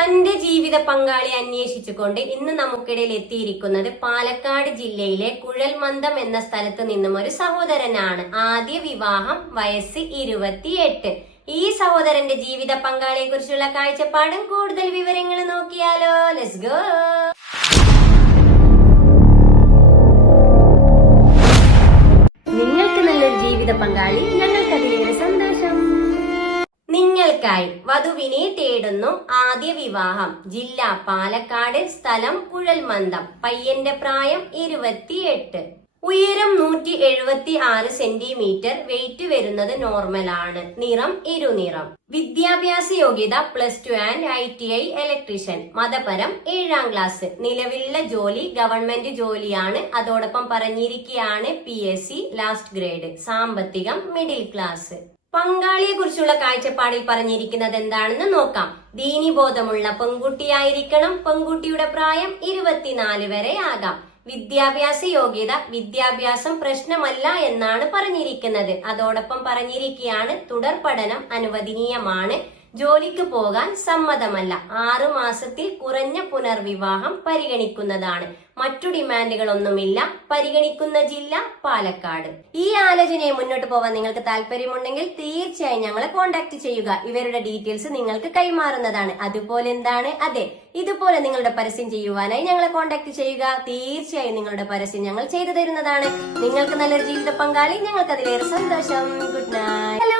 തന്റെ ജീവിത പങ്കാളി അന്വേഷിച്ചുകൊണ്ട് ഇന്ന് നമുക്കിടയിൽ എത്തിയിരിക്കുന്നത് പാലക്കാട് ജില്ലയിലെ കുഴൽമന്ദം എന്ന സ്ഥലത്ത് നിന്നും ഒരു സഹോദരനാണ്. ആദ്യ വിവാഹം വയസ്സ് ഇരുപത്തിയെട്ട്. ഈ സഹോദരന്റെ ജീവിത പങ്കാളിയെ കുറിച്ചുള്ള കാഴ്ചപ്പാടും കൂടുതൽ വിവരങ്ങൾ നോക്കിയാലോ. ലെറ്റ്സ് ഗോ നിങ്ങൾക്ക് നല്ലൊരു ജീവിത പങ്കാളി നിങ്ങൾക്കായി വധുവിനെ തേടുന്നു ആദ്യ വിവാഹം. ജില്ല പാലക്കാട് സ്ഥലം കുഴൽമന്ദം. പയ്യന്റെ പ്രായം ഇരുപത്തിയെട്ട്. ഉയരം നൂറ്റി എഴുപത്തി ആറ് സെന്റിമീറ്റർ. വെയിറ്റ് വരുന്നത് നോർമലാണ് നിറം ഇരുനിറം. വിദ്യാഭ്യാസ യോഗ്യത plus two and I T I electrician മതപരം ഏഴാം ക്ലാസ് നിലവിലുള്ള ജോലി ഗവൺമെന്റ് ജോലിയാണ്. അതോടൊപ്പം പറഞ്ഞിരിക്കുകയാണ് P S C last grade സാമ്പത്തികം മിഡിൽ ക്ലാസ് പങ്കാളിയെ കുറിച്ചുള്ള കാഴ്ചപ്പാടിൽ പറഞ്ഞിരിക്കുന്നത് എന്താണെന്ന് നോക്കാം. ദീനിബോധമുള്ള പെൺകുട്ടിയായിരിക്കണം. പെൺകുട്ടിയുടെ പ്രായം ഇരുപത്തിനാല് വരെ ആകാം. വിദ്യാഭ്യാസ യോഗ്യത വിദ്യാഭ്യാസം പ്രശ്നമല്ല എന്നാണ് പറഞ്ഞിരിക്കുന്നത്. അതോടൊപ്പം പറഞ്ഞിരിക്കുകയാണ് തുടർ പഠനം അനുവദനീയമാണ്. ജോലിക്ക് പോകാൻ സമ്മതമല്ല. ആറു മാസത്തിൽ കുറഞ്ഞ പുനർവിവാഹം പരിഗണിക്കുന്നതാണ്. മറ്റു ഡിമാൻഡുകളൊന്നുമില്ല. പരിഗണിക്കുന്ന ജില്ല പാലക്കാട്. ഈ ആലോചനയെ മുന്നോട്ട് പോകാൻ നിങ്ങൾക്ക് താല്പര്യമുണ്ടെങ്കിൽ തീർച്ചയായും ഞങ്ങളെ കോൺടാക്ട് ചെയ്യുക. ഇവരുടെ ഡീറ്റെയിൽസ് നിങ്ങൾക്ക് കൈമാറുന്നതാണ്. അതുപോലെ എന്താണ്? അതെ ഇതുപോലെ നിങ്ങളുടെ പരസ്യം ചെയ്യുവാനായി ഞങ്ങളെ കോൺടാക്ട് ചെയ്യുക. തീർച്ചയായും നിങ്ങളുടെ പരസ്യം ഞങ്ങൾ ചെയ്തു തരുന്നതാണ്. നിങ്ങൾക്ക് നല്ലൊരു ജീവിത പങ്കാളി. ഞങ്ങൾക്ക് അതിലേറെ സന്തോഷം. Good night hello